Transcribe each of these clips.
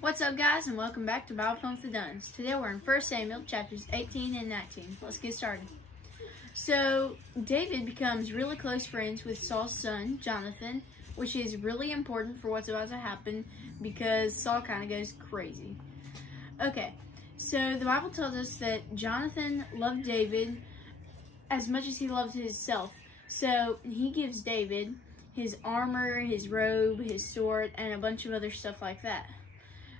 What's up, guys, and welcome back to Bible Fun with the Dunns. Today we're in 1 Samuel chapters 18 and 19. Let's get started. So, David becomes really close friends with Saul's son, Jonathan, which is really important for what's about to happen because Saul kind of goes crazy. Okay, so the Bible tells us that Jonathan loved David as much as he loved himself. So, he gives David his armor, his robe, his sword, and a bunch of other stuff like that,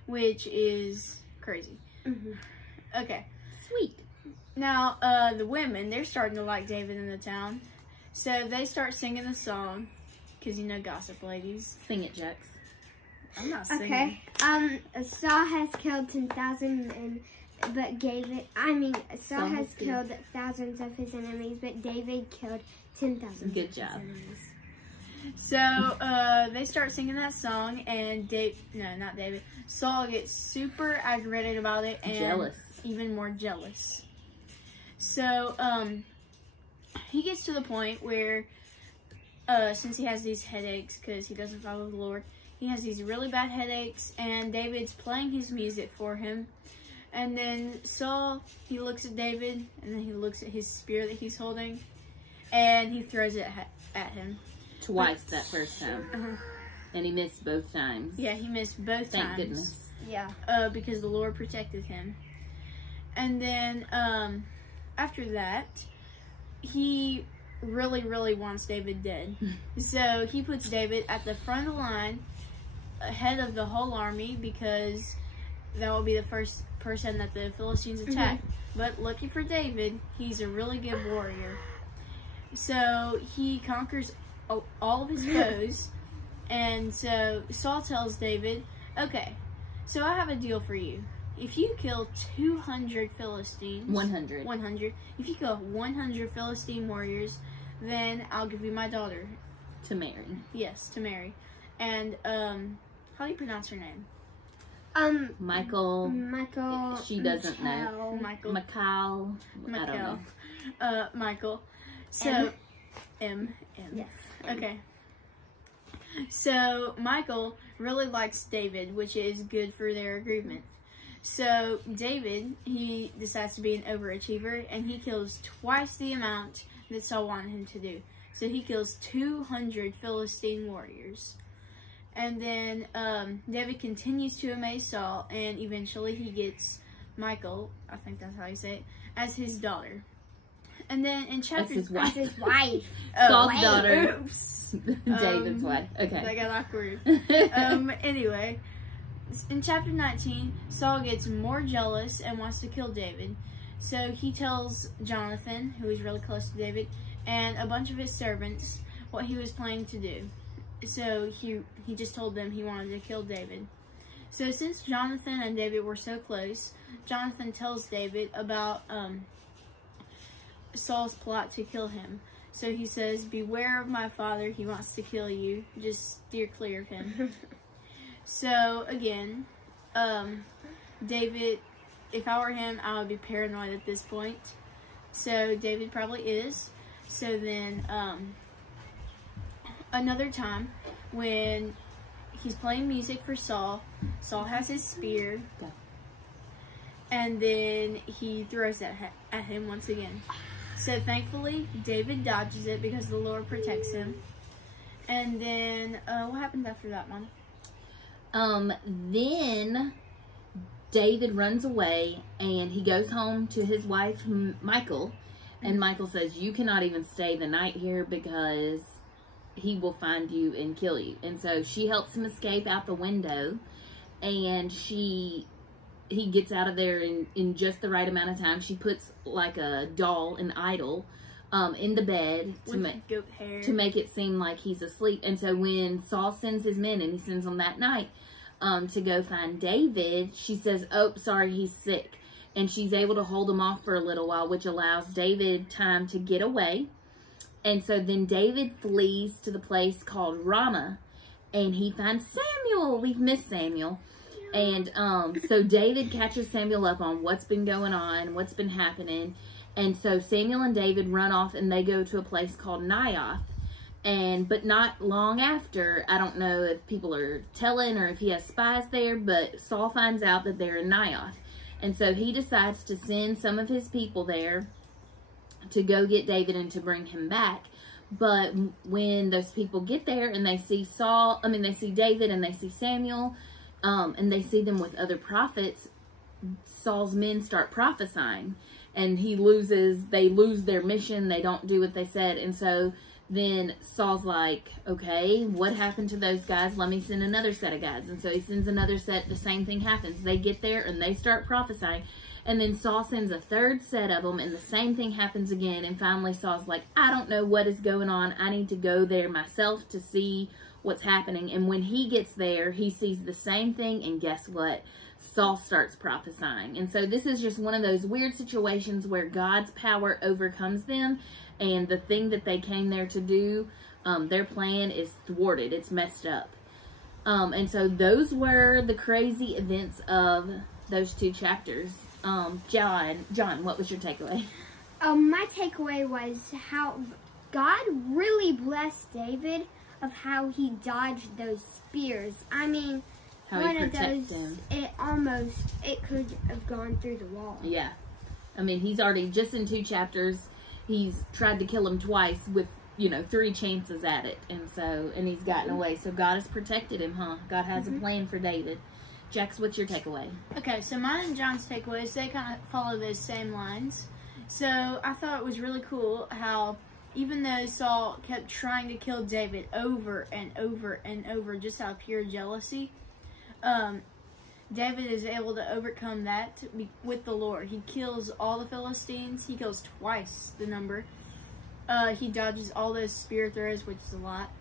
which is crazy. Okay. Sweet. Now, the women, they're starting to like David in the town, so they start singing a song, because you know gossip ladies. Sing it, Jax. I'm not singing. Okay. Saul has killed 10,000 Saul has killed thousands of his enemies, but David killed 10,000 Good of job. his enemies. So, they start singing that song, and Saul gets super aggravated about it and jealous. Even more jealous. So, he gets to the point where, since he has these headaches, because he doesn't follow the Lord, he has these really bad headaches, and David's playing his music for him. And then Saul, he looks at David, and then he looks at his spear that he's holding, and he throws it at him. Twice that first time. And he missed both times. Yeah, he missed both times. Thank goodness. Yeah. Because the Lord protected him. And then, after that, he really, really wants David dead. So he puts David at the front of the line, ahead of the whole army, because that will be the first person that the Philistines attack. But lucky for David, he's a really good warrior. So he conquers all of his foes. And so Saul tells David, okay, so I have a deal for you. If you kill 200 Philistines... 100. 100. If you kill 100 Philistine warriors, then I'll give you my daughter. To marry. Yes, to marry. And, how do you pronounce her name? Michael. She doesn't know. Michael. Michael. I don't know. Michael. So, M. Yes. Okay. So, Michael really likes David, which is good for their agreement. So, David, he decides to be an overachiever, and he kills twice the amount that Saul wanted him to do. So, he kills 200 Philistine warriors. And then, David continues to amaze Saul, and eventually he gets Michael, I think that's how you say it, as his daughter. And then in chapter... That's his wife. His wife. Saul's daughter. Oops. David's wife. Okay. That got awkward. Anyway, in chapter 19, Saul gets more jealous and wants to kill David. So he tells Jonathan, who is really close to David, and a bunch of his servants what he was planning to do. So he just told them he wanted to kill David. So since Jonathan and David were so close, Jonathan tells David about Saul's plot to kill him. So he says, beware of my father, he wants to kill you. Just steer clear of him. So again, David, if I were him, I would be paranoid at this point. So David probably is. So then, another time when he's playing music for Saul, Saul has his spear, and then he throws it at him once again. So thankfully, David dodges it because the Lord protects him. And then, what happened after that, Mom? Then David runs away, and he goes home to his wife, Michael, and Michael says, you cannot even stay the night here because he will find you and kill you. And so she helps him escape out the window, and he gets out of there in just the right amount of time. She puts like a doll, an idol, in the bed to make it seem like he's asleep. And so when Saul sends his men, and he sends them that night to go find David, she says, oh, sorry, he's sick. And she's able to hold him off for a little while, which allows David time to get away. And so then David flees to the place called Ramah, and he finds Samuel. We've missed Samuel. And so David catches Samuel up on what's been going on, what's been happening. And so Samuel and David run off, and they go to a place called Naioth. But not long after, I don't know if people are telling or if he has spies there, but Saul finds out that they're in Naioth. And so he decides to send some of his people there to go get David and to bring him back. But when those people get there and they see they see David and they see Samuel, and they see them with other prophets, Saul's men start prophesying, and they lose their mission. They don't do what they said. And so then Saul's like, okay, what happened to those guys? Let me send another set of guys. And so he sends another set. The same thing happens. They get there and they start prophesying. And then Saul sends a third set of them, and the same thing happens again. And finally Saul's like, I don't know what is going on. I need to go there myself to see what's happening. And when he gets there, he sees the same thing, and guess what? Saul starts prophesying. And so this is just one of those weird situations where God's power overcomes them, and the thing that they came there to do, their plan is thwarted. It's messed up. And so those were the crazy events of those 2 chapters. John, what was your takeaway? My takeaway was how God really blessed David of how he dodged those spears. I mean, how one he of those, him. it could have gone through the wall. Yeah. I mean, he's already, just in 2 chapters, he's tried to kill him twice with, 3 chances at it. And he's gotten away. So God has protected him, huh? God has a plan for David. Jax, what's your takeaway? Okay, so mine and John's takeaways, they kind of follow those same lines. So I thought it was really cool how even though Saul kept trying to kill David over and over and over just out of pure jealousy, David is able to overcome that with the Lord. He kills all the Philistines. He kills twice the number. He dodges all those spear throws, which is a lot.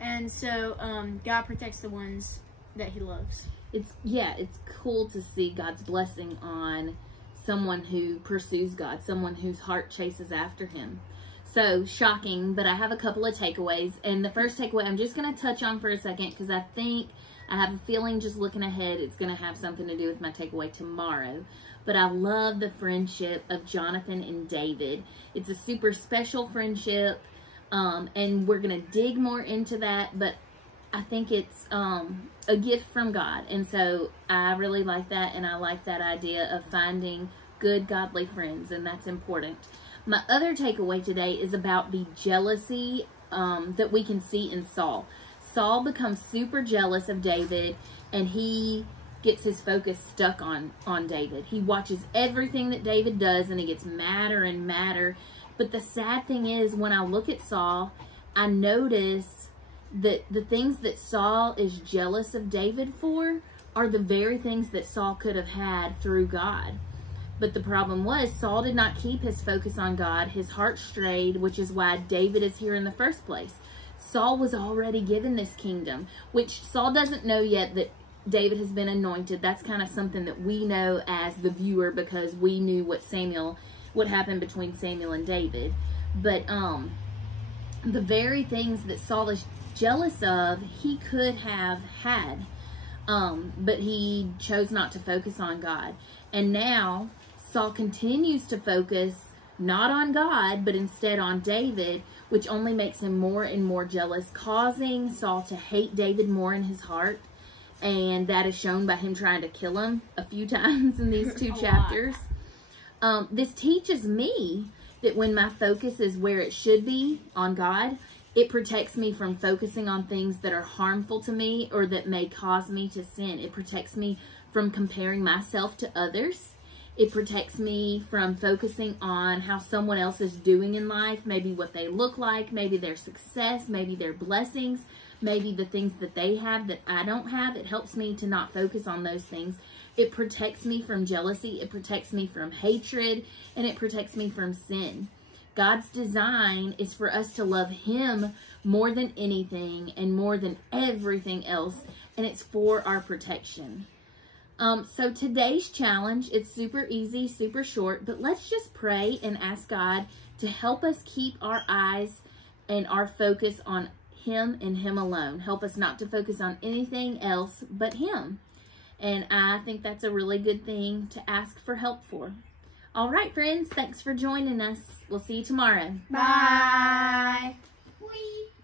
And so God protects the ones that he loves. It's cool to see God's blessing on someone who pursues God, someone whose heart chases after him. So, shocking, but I have a couple of takeaways. And the first takeaway I'm just going to touch on for a second, because I have a feeling just looking ahead it's going to have something to do with my takeaway tomorrow. But I love the friendship of Jonathan and David. It's a super special friendship, and we're going to dig more into that, but I think it's a gift from God. And so I really like that, and I like that idea of finding good, godly friends, and that's important. My other takeaway today is about the jealousy that we can see in Saul. Saul becomes super jealous of David, and he gets his focus stuck on David. He watches everything that David does, and he gets madder and madder. But the sad thing is, when I look at Saul, I notice that the things that Saul is jealous of David for are the very things that Saul could have had through God. But the problem was, Saul did not keep his focus on God. His heart strayed, which is why David is here in the first place. Saul was already given this kingdom, which Saul doesn't know yet that David has been anointed. That's kind of something that we know as the viewer, because we knew what happened between Samuel and David. But the very things that Saul is jealous of, he could have had, but he chose not to focus on God. And now Saul continues to focus not on God, but instead on David, which only makes him more and more jealous, causing Saul to hate David more in his heart. And that is shown by him trying to kill him a few times in these 2 chapters. This teaches me that when my focus is where it should be, on God, it protects me from focusing on things that are harmful to me or that may cause me to sin. It protects me from comparing myself to others. It protects me from focusing on how someone else is doing in life, maybe what they look like, maybe their success, maybe their blessings, maybe the things that they have that I don't have. It helps me to not focus on those things. It protects me from jealousy. It protects me from hatred, and it protects me from sin. God's design is for us to love him more than anything and more than everything else, and it's for our protection. So today's challenge, it's super easy, super short, but let's just pray and ask God to help us keep our eyes and our focus on him and him alone. Help us not to focus on anything else but him. And I think that's a really good thing to ask for help for. All right, friends, thanks for joining us. We'll see you tomorrow. Bye.